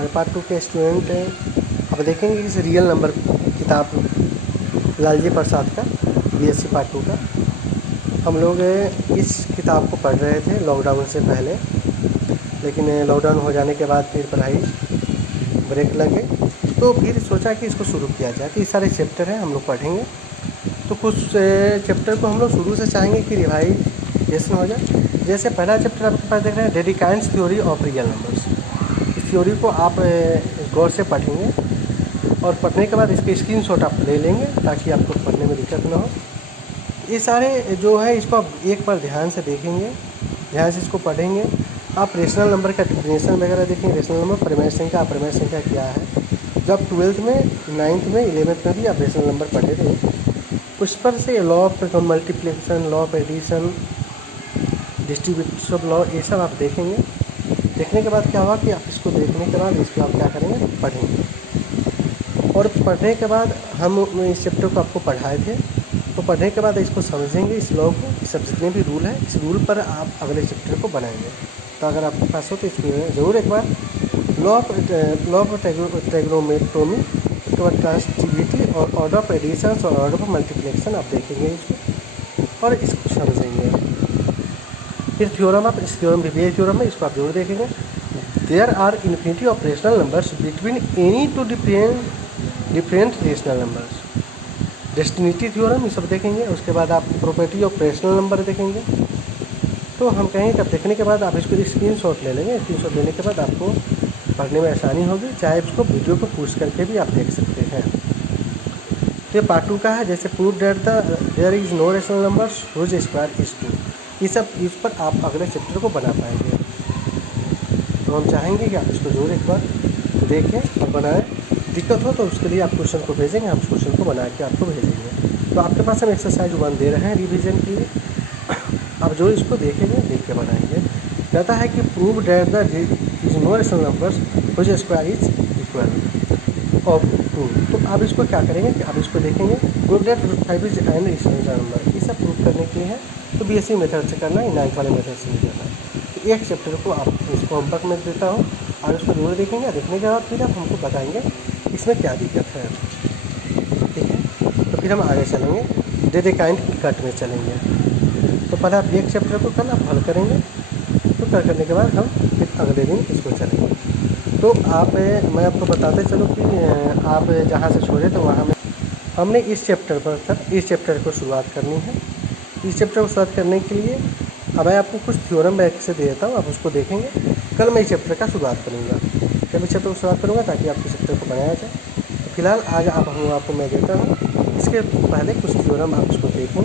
हमारे पार्ट 2 के स्टूडेंट हैं। अब देखेंगे इस रियल नंबर किताब लालजी प्रसाद का बीएससी पार्ट 2 का। हम लोग इस किताब को पढ़ रहे थे लॉकडाउन से पहले, लेकिन लॉकडाउन हो जाने के बाद फिर पढ़ाई ब्रेक लगे, तो फिर सोचा कि इसको शुरू किया जाए। तो ये सारे चैप्टर हैं हम लोग पढ़ेंगे, तो कुछ चैप्टर को हम लोग शुरू से चाहेंगे कि रिवाइजेशन हो जाए। जैसे पहला चैप्टर आपके पास देख रहे हैं, डेडिकाइंस थ्योरी ऑफ रियल नंबर्स। इस थ्योरी को आप गौर से पढ़ेंगे और पढ़ने के बाद इसके स्क्रीनशॉट आप ले लेंगे ताकि आपको पढ़ने में दिक्कत ना हो। ये सारे जो है इसको आप एक बार ध्यान से देखेंगे, ध्यान से इसको पढ़ेंगे। आप रेशनल नंबर का डिफिनेशन वगैरह देखेंगे। रेशनल नंबर परिमेय संख्या, अपरिमेय संख्या क्या है। जब 12th में, 9th में, 11th में भी आप रेशनल नंबर पढ़े थे, उस पर से law of multiplication, law of addition, distributive law, ये सब आप देखेंगे। देखने के बाद क्या हुआ कि आप इसको देखने के बाद इसको आप क्या करेंगे, पढ़ेंगे। और पढ़ने के बाद हम इस चैप्टर को आपको पढ़ाए थे, तो पढ़ने के बाद इसको समझेंगे, इस लॉ को, सब जितने भी रूल है, इस रूल पर आप अगले चैप्टर को बनाएंगे। तो अगर आपके पास हो तो इसमें ज़रूर एक बार लॉ ऑफ ट्रिग्नोमेट्री, उसके बाद ट्रांजिटिविटी और ऑर्डर ऑफ एडिशन और ऑर्डर ऑफ मल्टीप्लिकेशन आप देखेंगे इसको और इसको समझेंगे। फिर थ्योरम, आप इस थ्योरम भी थ्योरम है, इसको आप जरूर देखेंगे। There are infinity of rational numbers between any two different rational numbers. डेस्टिनिटी थ्योरम ये सब देखेंगे। उसके बाद आप प्रॉपर्टी ऑफ रेशनल नंबर देखेंगे। तो हम कहेंगे कि अब देखने के बाद आप इसको स्क्रीनशॉट ले लेंगे। स्क्रीनशॉट लेने के बाद आपको पढ़ने में आसानी होगी, चाहे इसको वीडियो को पूछ करके भी आप देख सकते हैं। तो ये पार्ट 2 का है। जैसे prove that there is no rational numbers whose square is 2। ये सब इस पर आप अगले चैप्टर को बना पाएंगे। तो हम चाहेंगे कि आप इसको जरूर एक बार देखें और बनाएं। दिक्कत हो तो उसके लिए आप क्वेश्चन को भेजेंगे, हम उस क्वेश्चन को बना के आपको भेजेंगे। तो आपके पास हम एक्सरसाइज 1 दे रहे हैं रिवीजन के लिए। आप जो इसको देखेंगे, देख के बनाएंगे। कहता है कि prove that the is no rational numbers whose square is equal of 2। तो आप इसको क्या करेंगे कि आप इसको देखेंगे। Prove that √5 is an rational number. ये सब प्रूव करने के लिए है, तो बीएससी मेथड से करना है, 9th वाले मेथड से नहीं करना है। तो एक चैप्टर को आप इसको होमवर्क में देता हूँ और उसको जरूर देखेंगे। देखने के बाद फिर आप हमको बताएंगे इसमें क्या दिक्कत है, ठीक है। तो फिर हम आगे चलेंगे, डेडिकाइंड कट में चलेंगे। तो पहले आप एक चैप्टर को कल आप हल करेंगे, तो कल करने के बाद हम फिर अगले दिन इसको चलेंगे। तो मैं आपको बताते चलूँ कि आप जहाँ से छोड़े तो वहाँ में हमने इस चैप्टर पर इस चैप्टर को शुरुआत करनी है। इस चैप्टर को शुरुआत करने के लिए अब मैं आपको कुछ थ्योरम बैक से दे देता हूँ, आप उसको देखेंगे। कल मैं इस चैप्टर का शुरुआत करूँगा, कल इस चैप्टर को शुरुआत करूँगा ताकि आपके चैप्टर को बनाया जाए। तो फिलहाल आज आपको मैं देता हूँ, इसके पहले कुछ थ्योरम आप उसको देखें।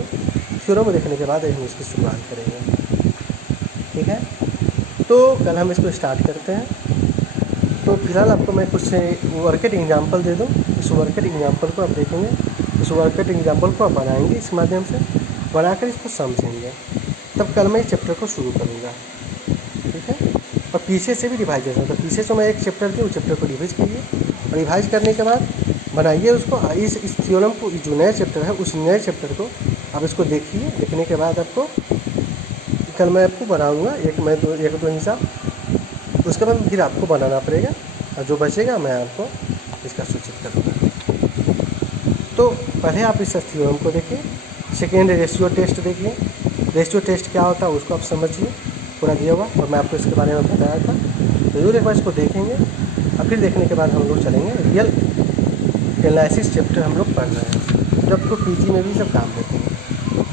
थ्योरम देखने के बाद हम इसकी शुरुआत करेंगे, ठीक है। तो कल हम इसको स्टार्ट करते हैं। तो फिलहाल आपको मैं कुछ वर्केट एग्जाम्पल दे दूँ। इस वर्केट एग्जाम्पल को आप देखेंगे, इस वर्केट एग्जाम्पल को आप बनाएंगे, इस माध्यम से बनाकर इसको समझेंगे। तब कल मैं इस चैप्टर को शुरू करूँगा, ठीक है। और पीछे से भी रिवाइज करना, तो पीछे से मैं एक चैप्टर दिया, उस चैप्टर को रिवाइज कीजिए और रिवाइज करने के बाद बनाइए उसको। इस थ्योरम को, जो नया चैप्टर है उस नए चैप्टर को आप इसको देखिए। देखने के बाद आपको कल मैं आपको बनाऊँगा एक दो हिसाब, उसके बाद फिर आपको बनाना पड़ेगा और जो बचेगा मैं आपको इसका सूचित करूँगा। तो पहले आप इस थ्योरम को देखिए। सेकेंड रेशियो टेस्ट देखिए। रेशियो टेस्ट क्या होता है उसको आप समझिए, पूरा दिया हुआ और मैं आपको इसके बारे में बताया था। तो जरूर एक बार इसको देखेंगे और फिर देखने के बाद हम लोग चलेंगे रियल एनालिसिस चैप्टर हम लोग पढ़ रहे हैं, जब तो पीजी में भी सब काम देते हैं।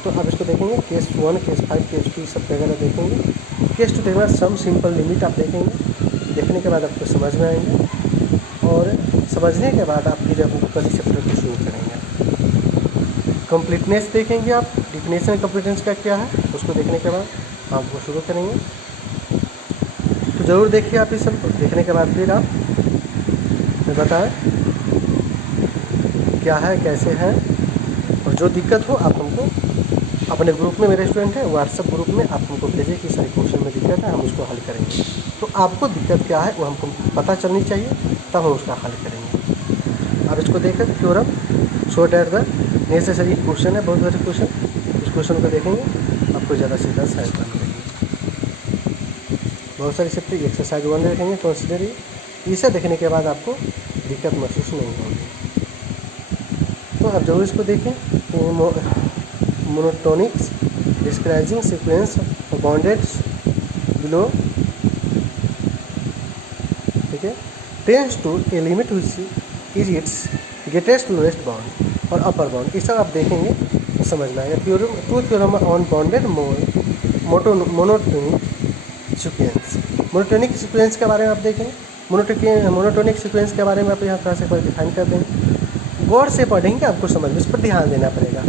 तो आप इसको देखेंगे, केस 1, केस 5, केस 2 सब वगैरह देखेंगे। केस 2 देखना, सम सिंपल लिमिट आप देखेंगे। देखने के बाद आपको समझ में आएंगे और समझने के बाद आप फिर अपने कल चैप्टर को शुरू करेंगे। कंप्लीटनेस देखेंगे आप, डिफिनेशन कंप्लीटनेस का क्या है उसको देखने के बाद आप वो शुरू करेंगे। तो ज़रूर देखिए आप इस सबको। देखने के बाद फिर आप बताएं क्या है, कैसे है, और जो दिक्कत हो आप हमको अपने ग्रुप में, मेरे स्टूडेंट हैं व्हाट्सएप ग्रुप में, आप हमको भेजें कि सारे क्वेश्चन में दिक्कत है, हम उसको हल करेंगे। तो आपको दिक्कत क्या है वो हमको पता चलनी चाहिए, तब हम उसका हल करेंगे। आप इसको देखें theorem show that the necessary question है, बहुत सारे क्वेश्चन। इस क्वेश्चन को देखेंगे, आपको ज़्यादा से ज़्यादा सहायता मिलेगी। बहुत सारे चैप्टर एक्सरसाइज 1 देखेंगे, कंसिडर इसे देखने के बाद आपको दिक्कत महसूस नहीं होगी। तो आप जरूर इसको देखें। Monotonics decreasing sequence bounded below, ठीक है, tends to a limit which is its greatest lowest bound और अपर बाउंड। ये सब आप देखेंगे तो समझ में आएगा। Theorem on bonded monotonic sequence. Monotonic sequence के बारे में आप देखेंगे। मोनोटोनिक सीक्वेंस के बारे में आप यहाँ थोड़ा सा डिफाइन कर देंगे। गौर से पढ़ेंगे, आपको समझ में, इस पर ध्यान देना पड़ेगा।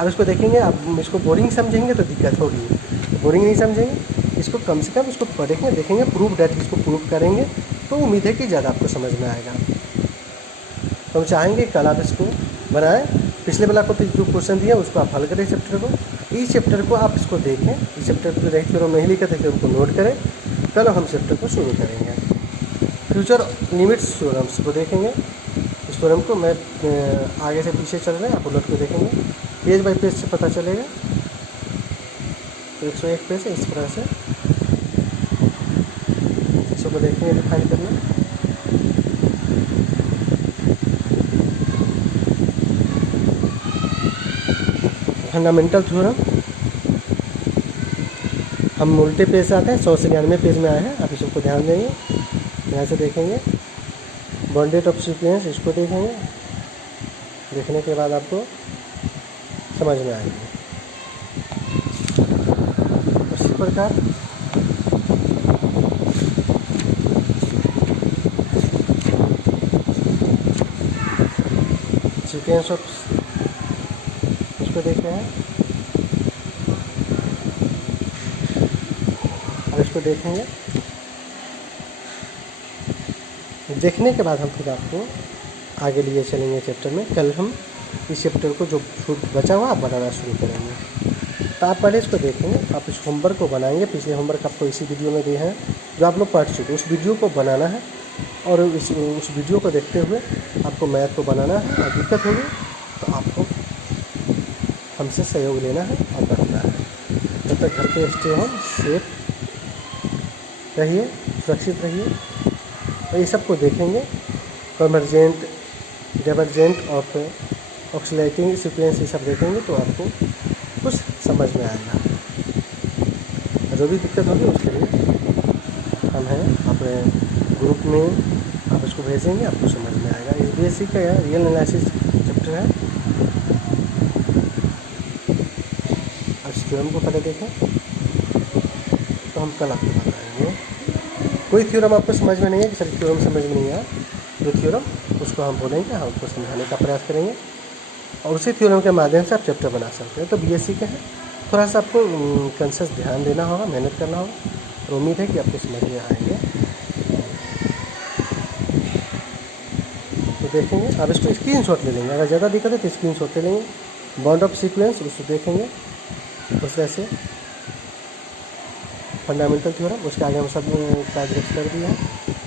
आप इसको देखेंगे, आप इसको बोरिंग समझेंगे तो दिक्कत होगी। बोरिंग नहीं समझेंगे, इसको कम से कम इसको पढ़ेंगे, देखेंगे, प्रूफ डेट इसको प्रूफ करेंगे तो उम्मीद है कि ज़्यादा आपको समझ में आएगा। तो हम चाहेंगे कल आप इसको बनाएं। पिछले वाला को तो जो क्वेश्चन दिया उसको आप हल करें चैप्टर को। इस चैप्टर को आप इसको देखें। इस चैप्टर को देख कर हम नहीं लिखे थे, उनको नोट करें। कल हम चैप्टर को शुरू करेंगे। फ्यूचर लिमिट्स थ्योरम्स को देखेंगे। इस थ्योरम को मैं आगे से पीछे चल रहे हैं, आप उलट को देखेंगे, पेज बाय पेज से पता चलेगा। तो 101 पेज है, इस तरह से इसको देखेंगे, डिफाइन करना। फंडामेंटल थ्योरम हम उल्टे पेज से आते हैं, 199 पेज में आए हैं। आप इसको ध्यान देंगे, यहाँ से देखेंगे। बॉन्डेड ऑफ सीक्वेंस, इसको देखेंगे। देखने के बाद आपको समझ में आएगी। उसी प्रकार सीक्वेंस ऑफ, इसको देख रहे हैं, और इसको देखेंगे। देखने के बाद हम फिर आपको आगे लिए चलेंगे चैप्टर में। कल हम इस चैप्टर को जो बचा हुआ आप बनाना शुरू करेंगे। तो आप पहले इसको देखेंगे, आप इस होमवर्क को बनाएंगे। पिछले होमवर्क आपको इसी वीडियो में दिए हैं जो आप लोग पढ़ चुके, उस वीडियो को बनाना है और उस वीडियो को देखते हुए आपको मैथ को बनाना है। और दिक्कत होगी तो आपको हमसे सहयोग लेना है और पढ़ना है। जब तक घर पे स्टे होम सेफ रहिए, सुरक्षित रहिए। और ये सबको देखेंगे। Convergent, divergent of oscillating sequence, ये सब देखेंगे तो आपको कुछ समझ में आएगा। जो भी दिक्कत होगी उसके लिए हम हैं अपने ग्रुप में, आप इसको भेजेंगे, आपको समझ में आएगा। इस बेसिक का रियल एनालिसिस चैप्टर है। थ्योरम को पहले देखें तो हम कल आपको बताएंगे। कोई थ्योरम आपको समझ में नहीं है कि सर थ्योरम समझ में नहीं आया, जो थ्योरम उसको हम बोलेंगे, हम उसको समझाने का प्रयास करेंगे और उसी थ्योरम के माध्यम से आप चैप्टर बना सकते हैं। तो बीएससी के हैं, थोड़ा सा आपको कंसियस ध्यान देना होगा, मेहनत करना होगा और उम्मीद है कि आपको समझ में आएंगे। तो देखेंगे, आप इसको स्क्रीनशॉट ले लेंगे। अगर ज़्यादा दिक्कत है तो स्क्रीनशॉट ले लेंगे। बॉन्ड ऑफ सीक्वेंस उसको देखेंगे। उस तरह से फंडामेंटल थ्योरम, उसके आगे हम सब काज कर दिया है।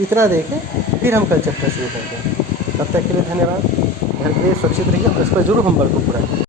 इतना देखें, फिर हम कल चैप्टर शुरू करते हैं। तब तक के लिए धन्यवाद। घर पे सुरक्षित रहिए और इस पर जरूर होमवर्क को पूरा करें।